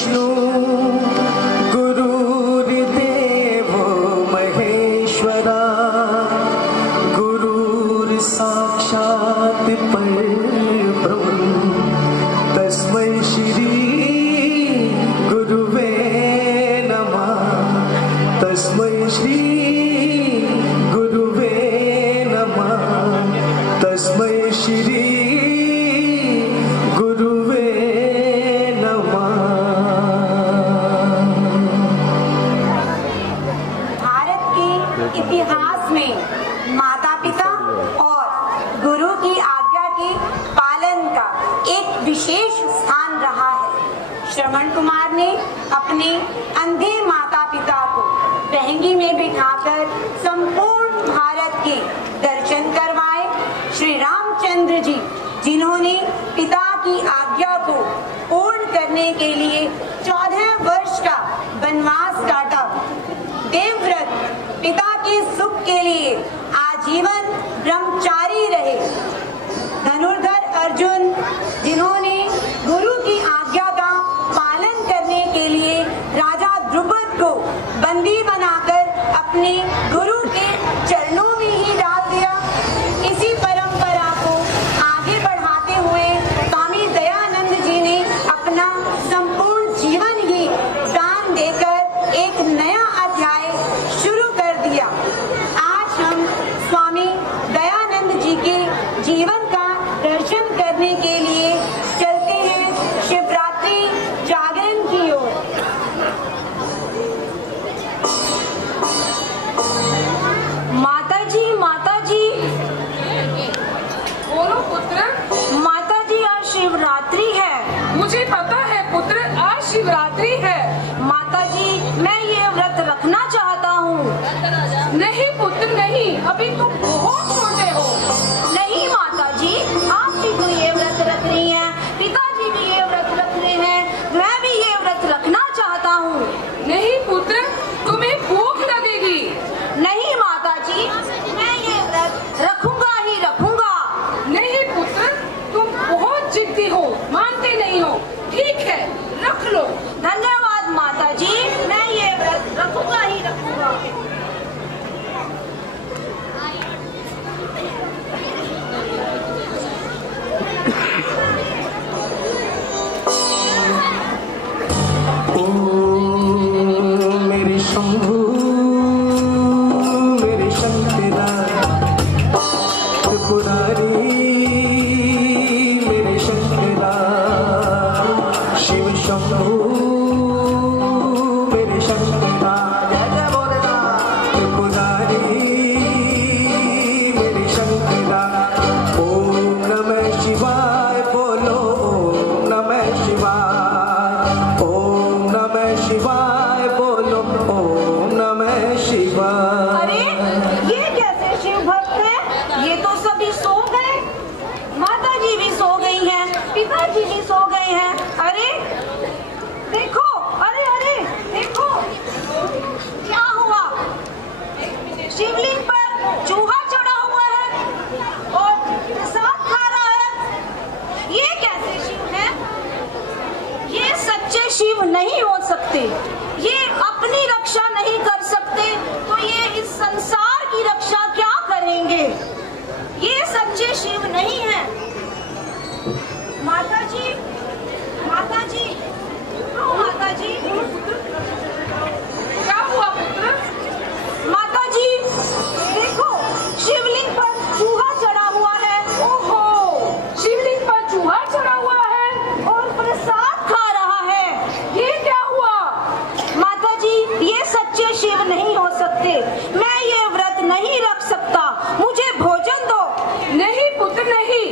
विष्णु गुरुर्देवो महेश्वरा गुरुर्साक्षात् परब्रह्म तस्मै श्री गुरुवे नमः तस्मै श्री गुरुवे नमः तस्मै श्री गुरुवे नमः। भारत के इतिहास में माता पिता और गुरु की आज्ञा के पालन का एक विशेष स्थान रहा है। श्रवण कुमार ने अपने अंधे माता पिता को बहंगी में बिठाकर संपूर्ण भारत के दर्शन करवाए। श्री रामचंद्र जी जिन्होंने पिता की आज्ञा को पूर्ण करने के लिए 14 वर्ष का वनवास काटा। देवव्रत पिता के सुख के लिए आजीवन ब्रह्मचारी रहे। धनुर्धर अर्जुन जिन्होंने गुरु की आज्ञा का पालन करने के लिए राजा द्रुपद को बंदी बनाकर अपने गुरु के चरणों में ही डाल दिया। इसी परंपरा को आगे बढ़ाते हुए स्वामी दयानंद जी ने अपना संपूर्ण जीवन ही दान देकर एक नया अध्याय शुरू कर दिया। आज हम स्वामी दयानंद जी के जीवन का दर्शन करने के लिए चलते हैं शिवरात्रि जागरण की ओर। माता जी बोलो पुत्र। माता जी आज शिवरात्रि है। मुझे पता है पुत्र, आज शिवरात्रि है। माता जी मैं ये व्रत रखना चाहता हूँ। नहीं पुत्र नहीं, अभी तुम बहुत छोटे हो। नहीं माता जी, आप भी तो ये व्रत रख रही हैं, पिताजी भी ये व्रत रख रहे हैं, मैं भी ये व्रत रखना चाहता हूँ। नहीं पुत्र, तुम्हें भूख लगेगी। नहीं माता जी, मैं ये व्रत रखूंगा ही रखूंगा। नहीं पुत्र, तुम बहुत जिद्दी हो, मानते नहीं हो। ठीक है, रख लो। धन्यवाद माता जी, मैं ये व्रत रखूंगा ही रखूंगा। मेरे शंभू मेरे शंकरा त्रिपुरारी मेरे शंकरा शिव शंभू मेरे शंकरा त्रिपुरारी मेरे शंकरा। ओम नमः शिवाय बोलो ओम नमः शिवाय। ओम नमः शिवाय बोलो ओम नमः शिवाय। अरे ये कैसे शिव भक्त है? ये तो सभी सो गए। माता जी भी सो गई हैं, पिताजी भी सो गए हैं। अरे देखो, अरे अरे देखो क्या हुआ। शिवलिंग पर चूहा चढ़ा हुआ है और प्रसाद खा रहा है। ये कैसे शिव है? ये सच्चे शिव नहीं हो सकते। ये अपनी रक्षा नहीं कर सकते तो ये इस संसार की रक्षा क्या करेंगे? ये सच्चे शिव नहीं है। माता जी, माता जी, ओ माता जी, क्या हुआ पुत्र? माता जी देखो, शिवलिंग पर चूहा चढ़ा हुआ है। ओहो, शिवलिंग पर चूहा चढ़ा हुआ है और प्रसाद खा रहा है। ये क्या हुआ? माता जी ये सच्चे शिव नहीं हो सकते। मैं ये व्रत नहीं रख सकता, मुझे भोजन दो। नहीं पुत्र नहीं,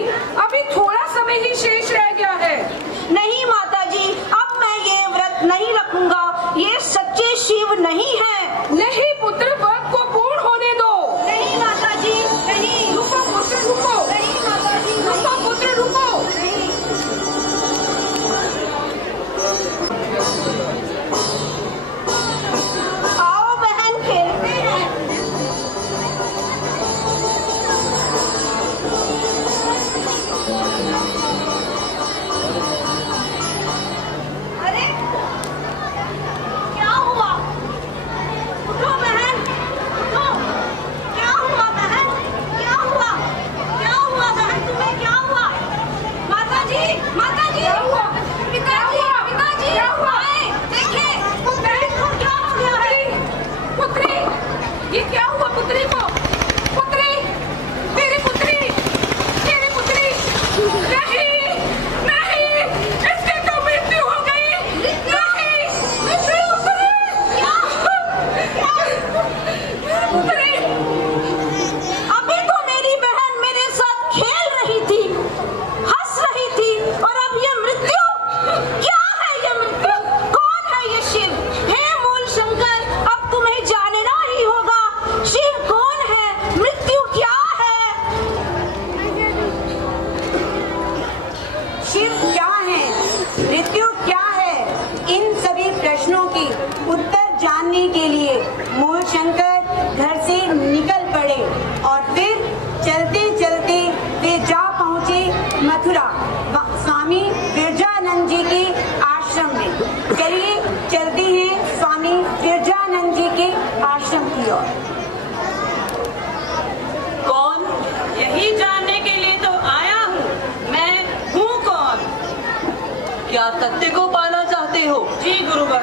क्या सत्य को पाना चाहते हो? जी गुरुवर।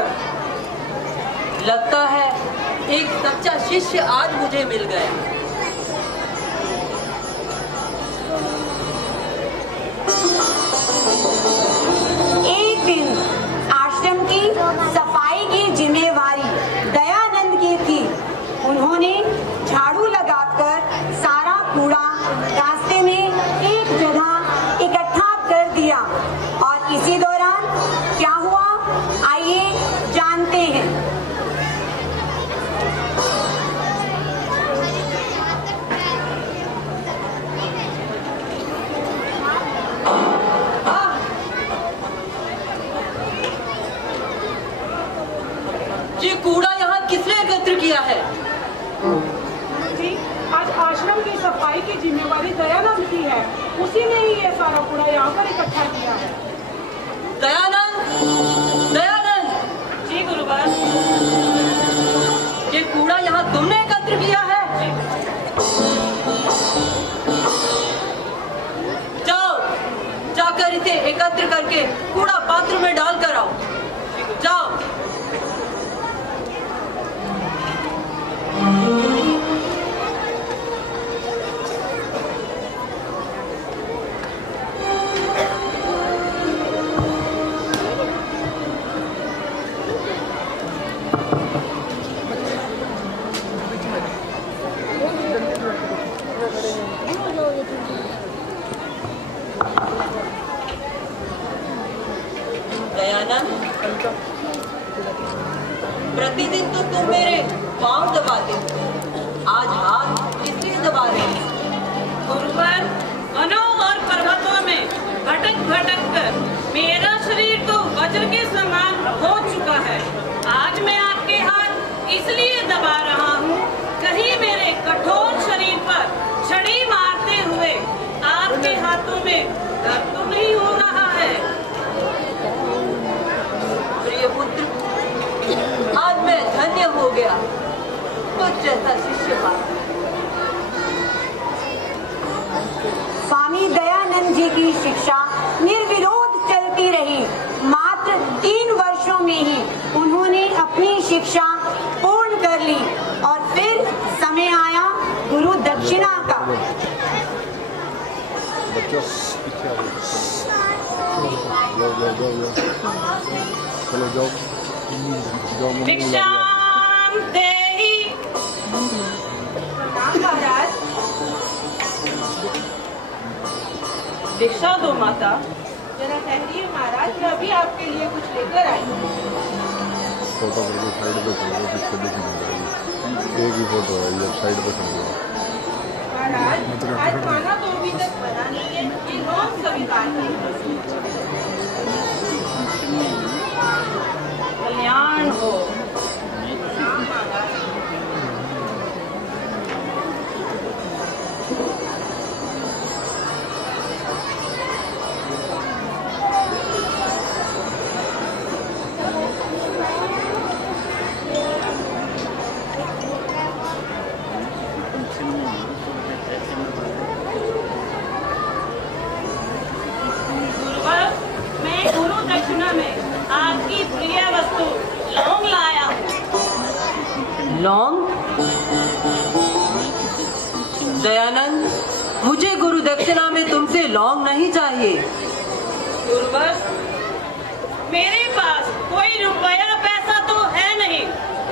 लगता है एक सच्चा शिष्य आज मुझे मिल गया। एक दिन आश्रम की सफाई की जिम्मेवारी दयानंद की थी। उन्होंने झाड़ू लगाकर सारा कूड़ा रास्ते में एक जगह इकट्ठा कर दिया और इसी दौरान क्या हुआ, आइए जानते हैं। ये कूड़ा यहाँ किसने एकत्र किया है? जी, आज आश्रम की सफाई की जिम्मेवारी दयानंद की है। उसी ने ही ये सारा कूड़ा यहाँ पर इकट्ठा किया है। दयानंद, दयानंद। जी गुरुवर। ये कूड़ा यहाँ तुमने एकत्र किया है? जाओ, जाकर इसे एकत्र करके कूड़ा पात्र में डाल कर आओ। जाओ। दयानंद, प्रतिदिन तो तुम मेरे पांव दबाते हो, आज हाथ किसलिए दबा रहे हो? गुरुवर, वनों और पर्वतों में भटक भटक कर मेरा शरीर तो वज्र के समान हो चुका है। आज मैं आपके हाथ इसलिए दबा रहा हूँ, कहीं मेरे कठोर शरीर पर छड़ी मारते हुए आपके हाथों में दर्द तो नहीं हो रहा है? प्रिय पुत्र, आज मैं धन्य हो गया तो जैसा शिष्य पाया। स्वामी दयानंद जी की शिक्षा निर्विरोध चलती रही। मात्र 3 वर्षों में ही उन्होंने अपनी शिक्षा पूर्ण कर ली और फिर समय आया गुरु दक्षिणा का। बच्चों पीछे आ चलो जाओ भिक्षाम देहि। महाराज, भिक्षा दो माता। जरा ठहरिए महाराज, मैं अभी आपके लिए कुछ लेकर आई हूँ। फोटो करके साइड पे चल रहा, पीछे दिख नहीं रहा। एक ही फोटो है, ये साइड पे चल रहा। महाराज, आज खाना तो अभी तक बना नहीं है, ये रोज स्वीकार करें। कल्याण हो। गुरुवर, मैं गुरु दक्षिणा में आपकी प्रिय वस्तु लौंग लाया हूँ। लौंग? दयानंद, मुझे गुरु दक्षिणा में तुमसे लौंग नहीं चाहिए। गुरुवर, मेरे पास कोई रुपया पैसा तो है नहीं।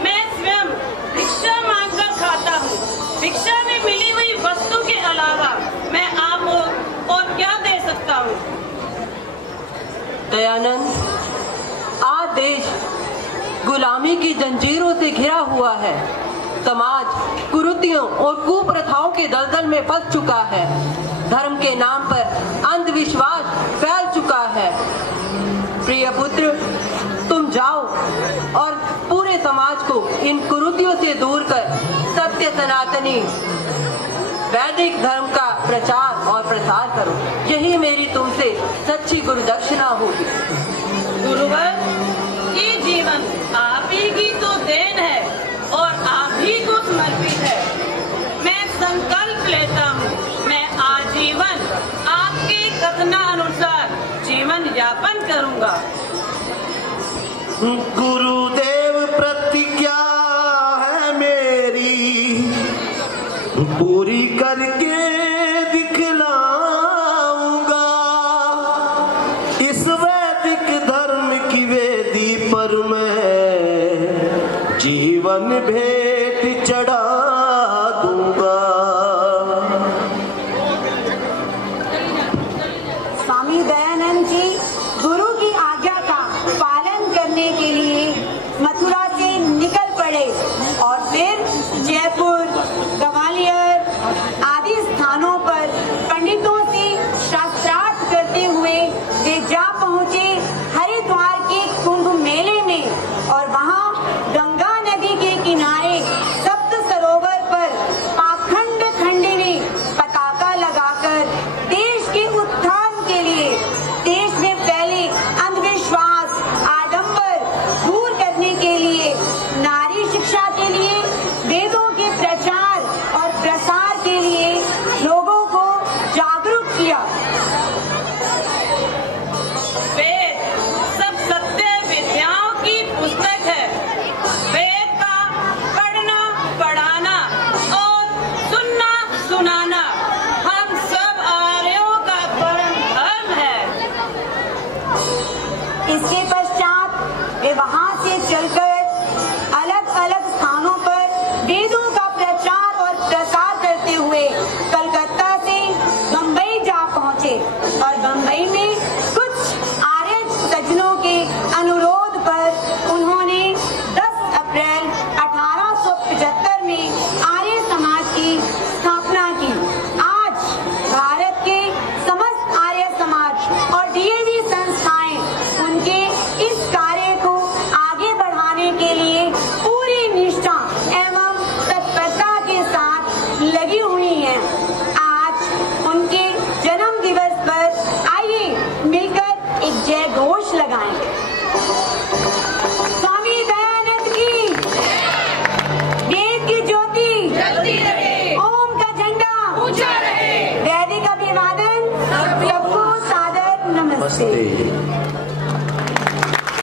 मैं स्वयं भिक्षा मांगकर खाता हूँ। भिक्षा में मिली हुई वस्तु के अलावा मैं आपको और क्या दे सकता हूँ? दयानंद, आज देश गुलामी की जंजीरों से घिरा हुआ है। समाज कुरीतियों और कुप्रथाओं के दलदल में फंस चुका है। धर्म के नाम पर अंधविश्वास फैल चुका है। प्रिय पुत्र, तुम जाओ और पूरे समाज को इन कुरीतियों से दूर कर सत्य सनातनी वैदिक धर्म का प्रचार और प्रसार करो। यही मेरी तुमसे सच्ची गुरु दक्षिणा होगी। गुरुवर, ये जीवन आप ही की तो देन है और आप ही को समर्पित है। मैं संकल्प लेता हूँ, मैं आजीवन आपके कथनानुसार जीवन यापन करूंगा। गुरुदेव प्रतिज्ञा है मेरी, पूरी करके दिखलाऊंगा। इस वैदिक धर्म की वेदी पर मैं जीवन भेंट चढ़ा दूंगा। स्वामी दयानंद जी गुरु की आज्ञा का पालन करने के लिए मथुरा से निकल पड़े और फिर जयपुर, ग्वालियर आदि स्थानों पर पंडितों से शास्त्रार्थ करते हुए वे जा पहुंचे हरिद्वार के कुंभ मेले में और वहां गंगा नदी के किनारे सप्त सरोवर पर पाखंड खंडिनी पताका लगाकर देश के उत्थान के लिए, देश में फैले अंधविश्वास आडंबर दूर करने के लिए, नारी शिक्षा के लिए, वेदों के प्रचार और प्रसार के लिए लोगों को जागरूक किया। वेद सब सत्य विद्याओं की पुस्तक है। वेद का पढ़ना, पढ़ाना और सुनना, सुनाना हम सब आर्यों का परम धर्म है। इसके पश्चात वे वहां से चलकर